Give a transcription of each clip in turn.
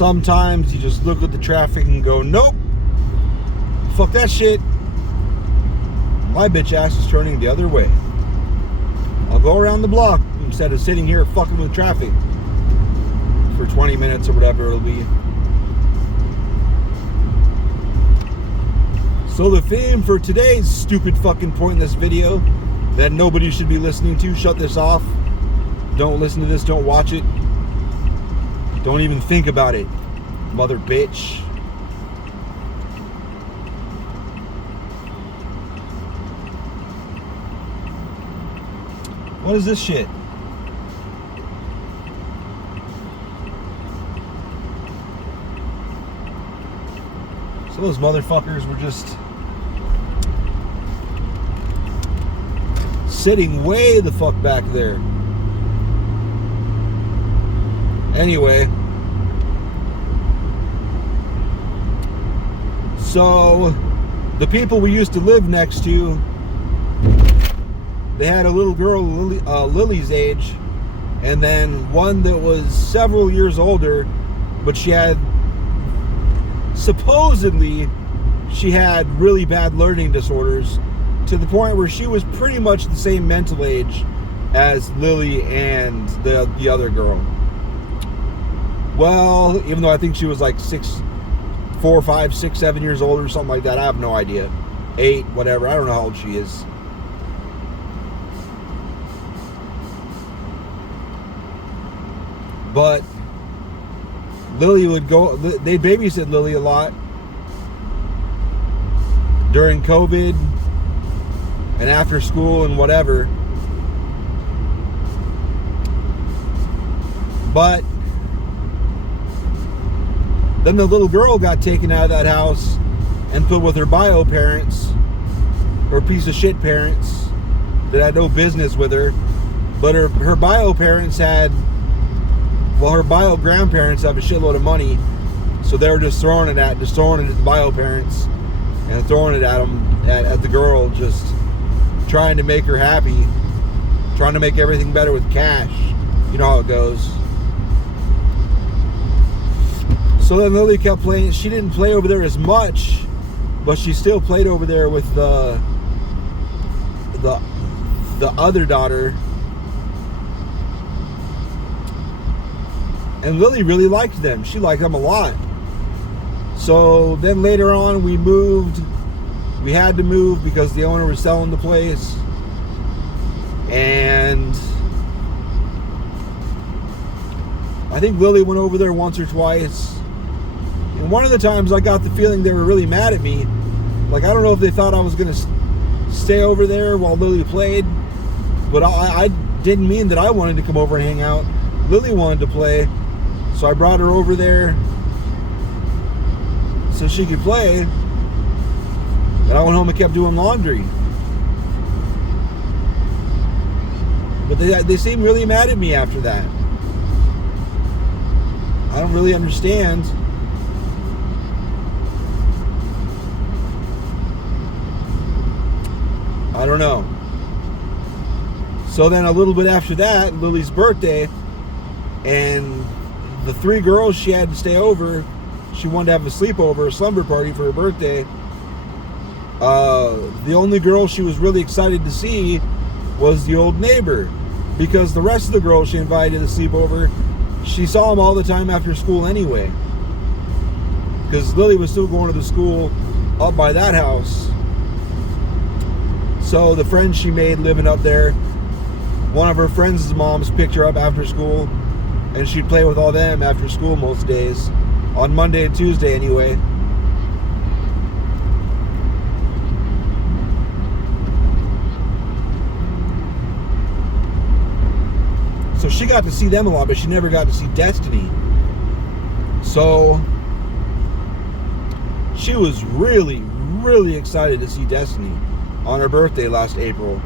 Sometimes you just look at the traffic and go, nope, fuck that shit. My bitch ass is turning the other way. I'll go around the block instead of sitting here fucking with traffic for 20 minutes or whatever it'll be. So the theme for today's stupid fucking pointless video that nobody should be listening to, shut this off. Don't listen to this, don't watch it. Don't even think about it, mother bitch. What is this shit? So those motherfuckers were just sitting way the fuck back there. Anyway, so the people we used to live next to, they had a little girl, Lily's age, and then one that was several years older, but supposedly she had really bad learning disorders to the point where she was pretty much the same mental age as Lily and the other girl. Well, even though I think she was like 4, 5, 6, 7 years old or something like that. I have no idea. 8, whatever. I don't know how old she is. But Lily would go, they babysit Lily a lot during COVID and after school and whatever. But then the little girl got taken out of that house and put with her bio parents, or piece of shit parents that had no business with her. But her bio parents had, well, her bio grandparents have a shitload of money, so they were just throwing it at the bio parents and throwing it at them, at the girl, just trying to make her happy, trying to make everything better with cash. You know how it goes. So then Lily kept playing. She didn't play over there as much, but she still played over there with the other daughter. And Lily really liked them. She liked them a lot. So then later on we moved. We had to move because the owner was selling the place. And I think Lily went over there once or twice. And one of the times I got the feeling they were really mad at me. Like, I don't know if they thought I was going to stay over there while Lily played. But I didn't mean that I wanted to come over and hang out. Lily wanted to play. So I brought her over there so she could play. And I went home and kept doing laundry. But they seemed really mad at me after that. I don't really understand. I don't know. So then a little bit after that, Lily's birthday, and the 3 girls she had to stay over, she wanted to have a sleepover, a slumber party for her birthday. The only girl she was really excited to see was the old neighbor, because the rest of the girls she invited to the sleepover, she saw them all the time after school anyway, because Lily was still going to the school up by that house. So the friends she made living up there, one of her friends' moms picked her up after school, and she'd play with all them after school most days, on Monday and Tuesday anyway. So she got to see them a lot, but she never got to see Destiny. So she was really, really excited to see Destiny on her birthday last April.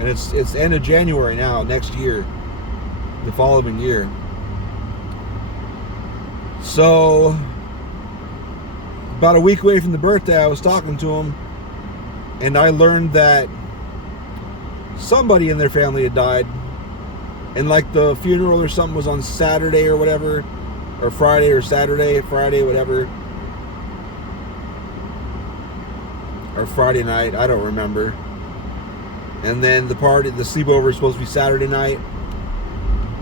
And it's end of January now, next year, the following year. So about a week away from the birthday, I was talking to him, and I learned that somebody in their family had died, and like the funeral or something was on Saturday or whatever, or Friday or Saturday, Friday, whatever. Or Friday night, I don't remember. And then the sleepover is supposed to be Saturday night.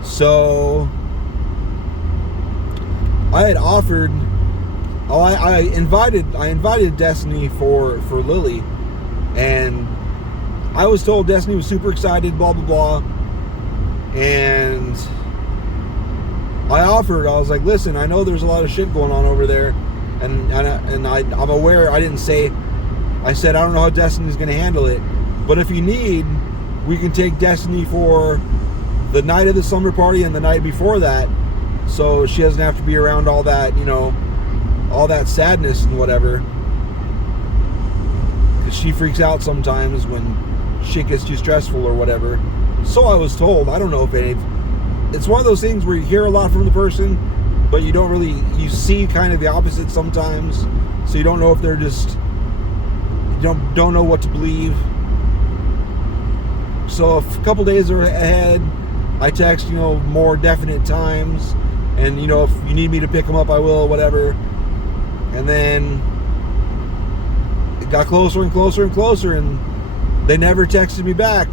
So I had offered, I invited Destiny for Lily, and I was told Destiny was super excited, blah blah blah. And I was like, listen, I know there's a lot of shit going on over there, and I'm aware. I said I don't know how Destiny's going to handle it, but if you need, we can take Destiny for the night of the slumber party and the night before that, so she doesn't have to be around all that, all that sadness and whatever. Because she freaks out sometimes when shit gets too stressful or whatever. So I was told. I don't know if it's one of those things where you hear a lot from the person, but you don't really, you see kind of the opposite sometimes, so you don't know if they're just, you don't know what to believe. So a couple days ahead, I text, more definite times, and if you need me to pick them up, I will, whatever. And then it got closer and closer and closer, and they never texted me back.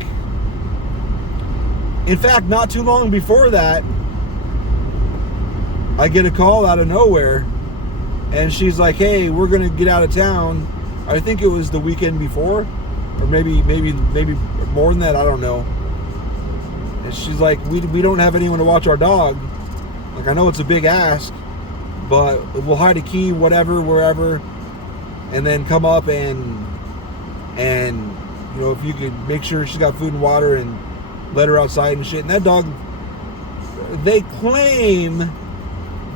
In fact, not too long before that, I get a call out of nowhere, and she's like, hey, we're gonna get out of town. I think it was the weekend before, or maybe more than that, I don't know. And she's like, we don't have anyone to watch our dog. Like, I know it's a big ask, but we'll hide a key, whatever, wherever, and then come up and if you could make sure she's got food and water and let her outside and shit. And that dog, they claim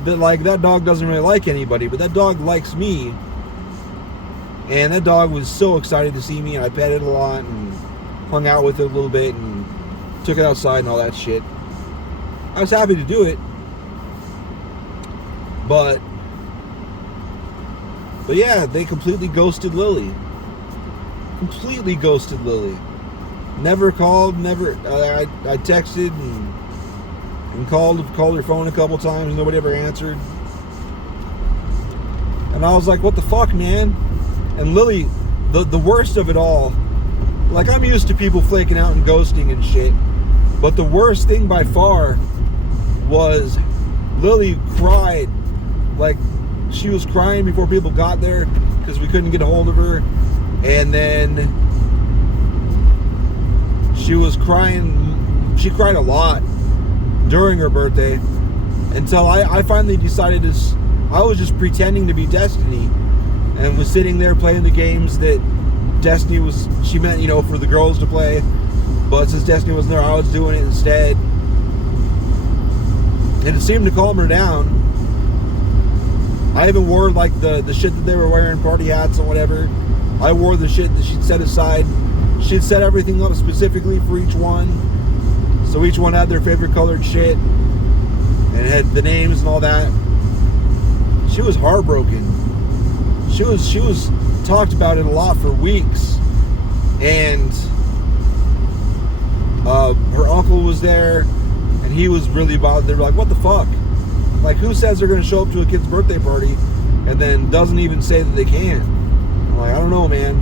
that, like, that dog doesn't really like anybody, but that dog likes me. And that dog was so excited to see me, and I petted it a lot and hung out with it a little bit and took it outside and all that shit. I was happy to do it. But yeah, they completely ghosted Lily. Completely ghosted Lily. Never called, never. I texted and called her phone a couple times. Nobody ever answered. And I was like, what the fuck, man? And Lily, the worst of it all, like, I'm used to people flaking out and ghosting and shit, but the worst thing by far was Lily cried. Like, she was crying before people got there because we couldn't get a hold of her. And then she was crying. She cried a lot during her birthday until I finally decided I was just pretending to be Destiny and was sitting there playing the games that Destiny she meant, for the girls to play. But since Destiny wasn't there, I was doing it instead. And it seemed to calm her down. I even wore, like, the shit that they were wearing, party hats and whatever. I wore the shit that she'd set aside. She'd set everything up specifically for each one. So each one had their favorite colored shit. And it had the names and all that. She was heartbroken. She was talked about it a lot for weeks. And her uncle was there, and he was really bothered. They were like, what the fuck? Like, who says they're going to show up to a kid's birthday party and then doesn't even say that they can? I'm like, I don't know, man.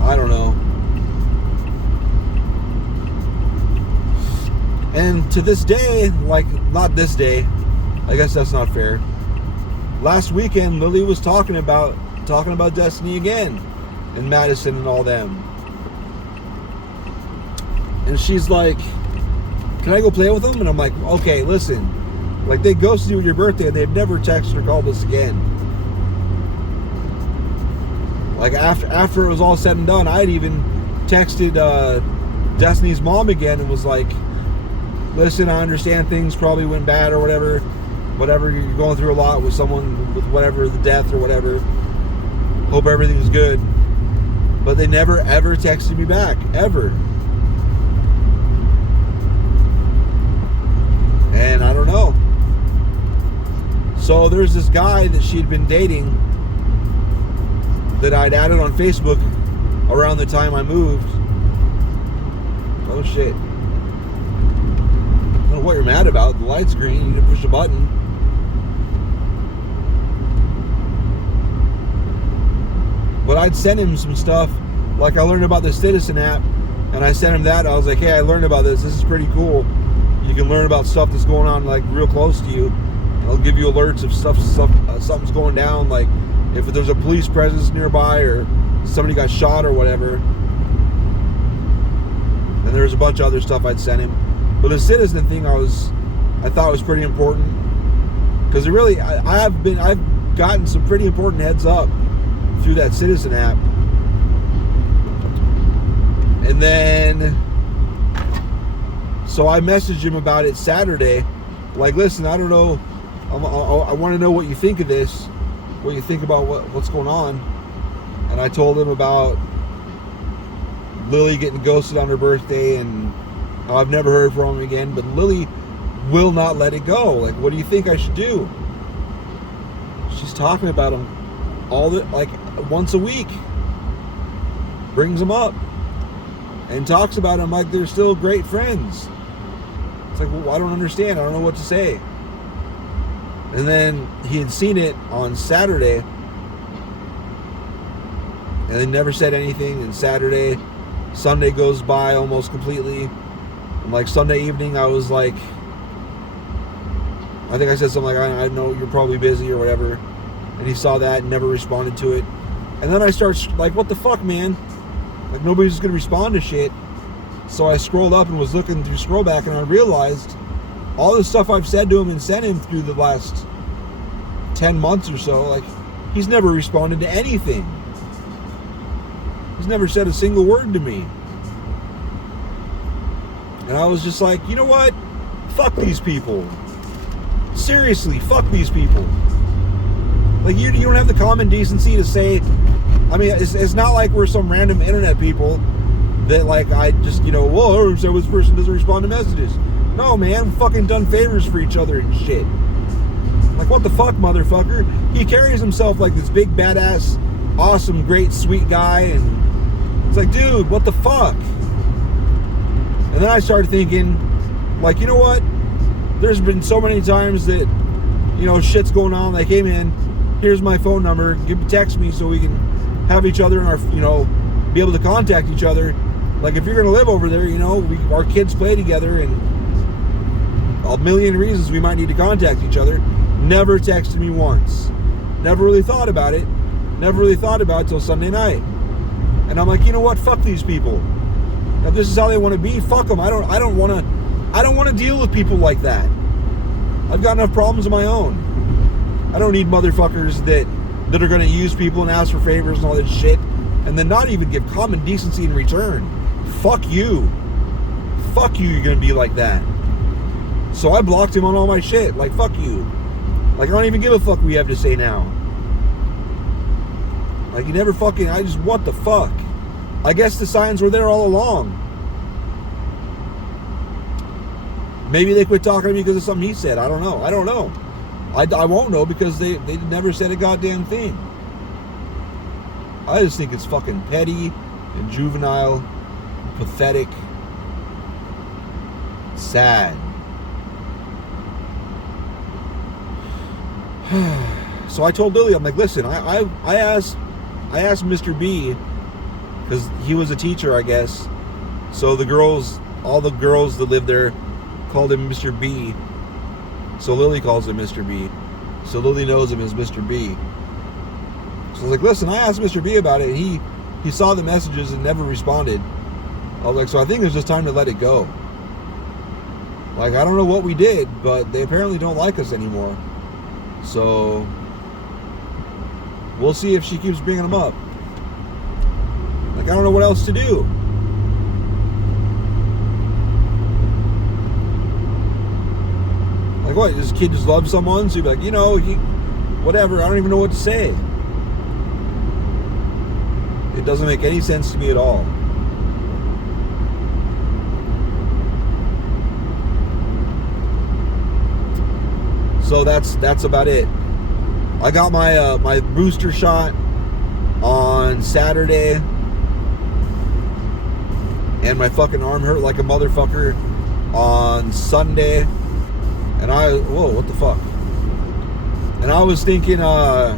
I don't know. And to this day, like, not this day, I guess that's not fair. Last weekend, Lily was talking about Destiny again, and Madison and all them. And she's like, can I go play with them? And I'm like, okay, listen. Like, they ghosted you on your birthday, and they've never texted or called us again. Like, after it was all said and done, I had even texted Destiny's mom again and was like, listen, I understand things probably went bad or whatever. Whatever, you're going through a lot with someone, with whatever, the death or whatever. Hope everything's good. But they never, ever texted me back. Ever. And I don't know. So there's this guy that she'd been dating that I'd added on Facebook around the time I moved. Oh shit. what you're mad about. The light's green. You didn't push a button. But I'd send him some stuff. Like I learned about the Citizen app, and I sent him that. I was like, hey, I learned about this. This is pretty cool. You can learn about stuff that's going on like real close to you. It'll give you alerts if something's going down, like if there's a police presence nearby or somebody got shot or whatever. And there's a bunch of other stuff I'd sent him. But the Citizen thing I thought was pretty important, because I've gotten some pretty important heads up through that Citizen app. And then so I messaged him about it Saturday, like, listen, I don't know, I want to know what you think of this, what you think about what's going on. And I told him about Lily getting ghosted on her birthday, and how I've never heard from him again, but Lily will not let it go. Like, what do you think I should do? She's talking about him once a week, brings him up and talks about him like they're still great friends. It's like, well, I don't understand. I don't know what to say. And then he had seen it on Saturday, and they never said anything. And Sunday goes by almost completely. And like Sunday evening, I was like, I think I said something like, I know you're probably busy or whatever. And he saw that and never responded to it. And then I start like, what the fuck, man? Like, nobody's going to respond to shit. So I scrolled up and was looking through scroll back, and I realized all the stuff I've said to him and sent him through the last 10 months or so, like, he's never responded to anything. He's never said a single word to me. And I was just like, you know what? Fuck these people. Seriously, fuck these people. Like, you don't have the common decency to say, I mean, it's not like we're some random internet people that, like, I just, whoa, so this person doesn't respond to messages. No, man, we've fucking done favors for each other and shit. Like, what the fuck, motherfucker? He carries himself like this big, badass, awesome, great, sweet guy, and it's like, dude, what the fuck? And then I started thinking, like, you know what? There's been so many times that, shit's going on, like, hey, man, here's my phone number, text me so we can have each other in our, be able to contact each other. Like, if you're going to live over there, our kids play together, and a million reasons we might need to contact each other. Never texted me once. Never really thought about it. Never really thought about it till Sunday night. And I'm like, you know what? Fuck these people. If this is how they want to be, fuck them. I don't want to deal with people like that. I've got enough problems of my own. I don't need motherfuckers that are going to use people and ask for favors and all this shit, and then not even give common decency in return. Fuck you. Fuck you, you're going to be like that. So I blocked him on all my shit. Like, fuck you. Like, I don't even give a fuck what you have to say now. Like, you never fucking, what the fuck? I guess the signs were there all along. Maybe they quit talking to me because of something he said. I don't know. I won't know because they never said a goddamn thing. I just think it's fucking petty and juvenile, pathetic, sad. So I told Lily, I'm like, listen, I asked Mr. B, because he was a teacher, I guess. So all the girls that lived there called him Mr. B. So Lily calls him Mr. B. So Lily knows him as Mr. B. So I was like, listen, I asked Mr. B about it, and he saw the messages and never responded. I was like, so I think it's just time to let it go. Like, I don't know what we did, but they apparently don't like us anymore. So we'll see if she keeps bringing them up. Like, I don't know what else to do. Like, what? This kid just loves someone, so you'd be like, whatever, I don't even know what to say. It doesn't make any sense to me at all. So that's about it. I got my my booster shot on Saturday, and my fucking arm hurt like a motherfucker on Sunday, and whoa, what the fuck? And I was thinking, I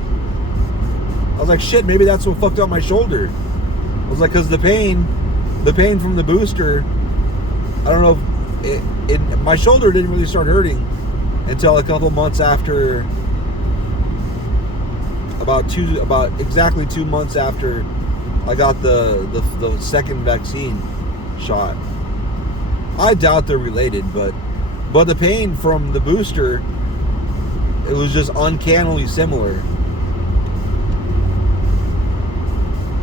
was like, shit, maybe that's what fucked up my shoulder. I was like, because the pain from the booster, I don't know, my shoulder didn't really start hurting until a couple months after, about exactly 2 months after I got the second vaccine shot. I doubt they're related, but the pain from the booster, it was just uncannily similar.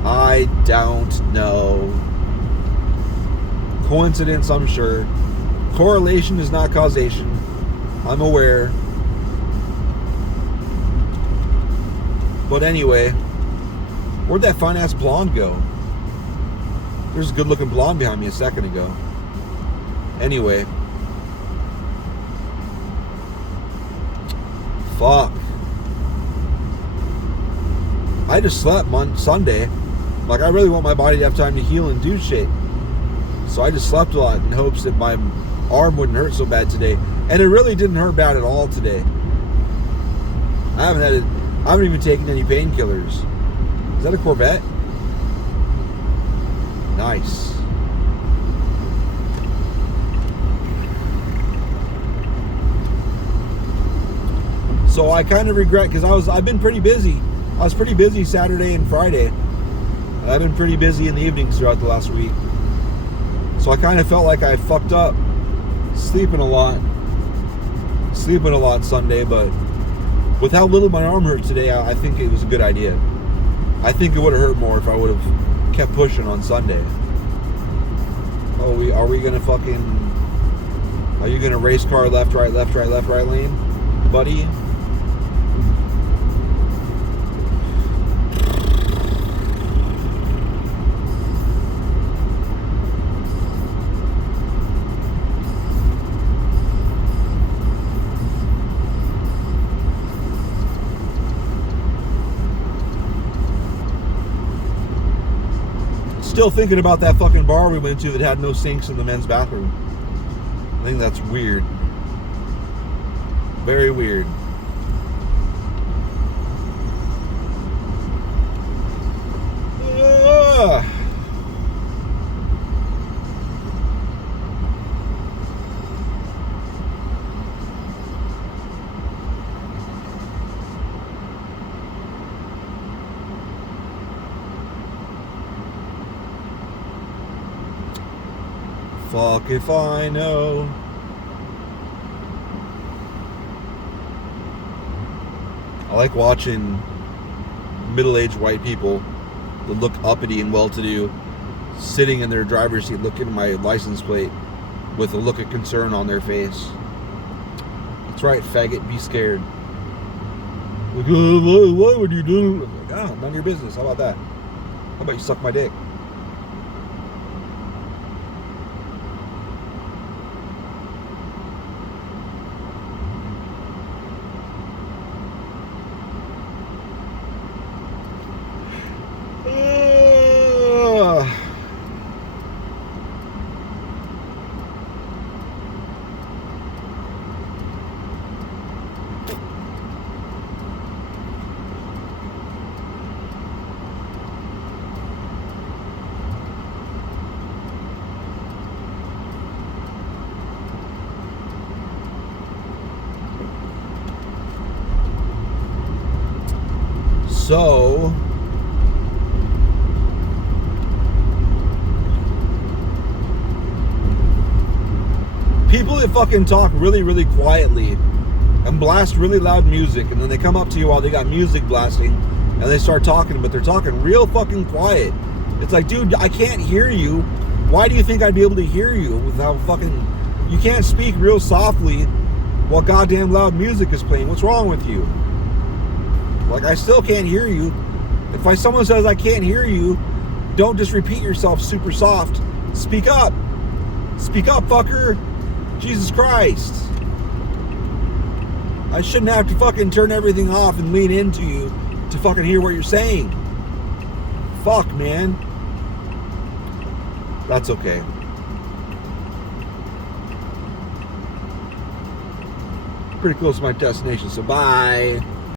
I don't know. Coincidence, I'm sure. Correlation is not causation. I'm aware. But anyway, where'd that fine ass blonde go? There's a good looking blonde behind me a second ago. Anyway. Fuck. I just slept Sunday. Like, I really want my body to have time to heal and do shit. So I just slept a lot in hopes that my arm wouldn't hurt so bad today. And it really didn't hurt bad at all today. I haven't even taken any painkillers. Is that a Corvette? Nice. So I kind of regret, because I've been pretty busy. I was pretty busy Saturday and Friday. I've been pretty busy in the evenings throughout the last week. So I kind of felt like I fucked up sleeping a lot Sunday, but with how little my arm hurt today, I think it was a good idea. I think it would have hurt more if I would have kept pushing on Sunday. Oh, are we gonna are you gonna race car left, right lane, buddy? Still thinking about that fucking bar we went to that had no sinks in the men's bathroom. I think that's weird. Very weird. Fuck if I know. I like watching middle-aged white people that look uppity and well-to-do sitting in their driver's seat looking at my license plate with a look of concern on their face. That's right, faggot, be scared. Like, what would you do? I'm like, none of your business. How about that? How about you suck my dick? So, people that fucking talk really, really quietly and blast really loud music, and then they come up to you while they got music blasting and they start talking, but they're talking real fucking quiet. It's like, dude, I can't hear you. Why do you think I'd be able to hear you without you can't speak real softly while goddamn loud music is playing? What's wrong with you? Like, I still can't hear you. If someone says I can't hear you, don't just repeat yourself super soft. Speak up. Speak up, fucker. Jesus Christ. I shouldn't have to fucking turn everything off and lean into you to fucking hear what you're saying. Fuck, man. That's okay. pretty close to my destination. So bye.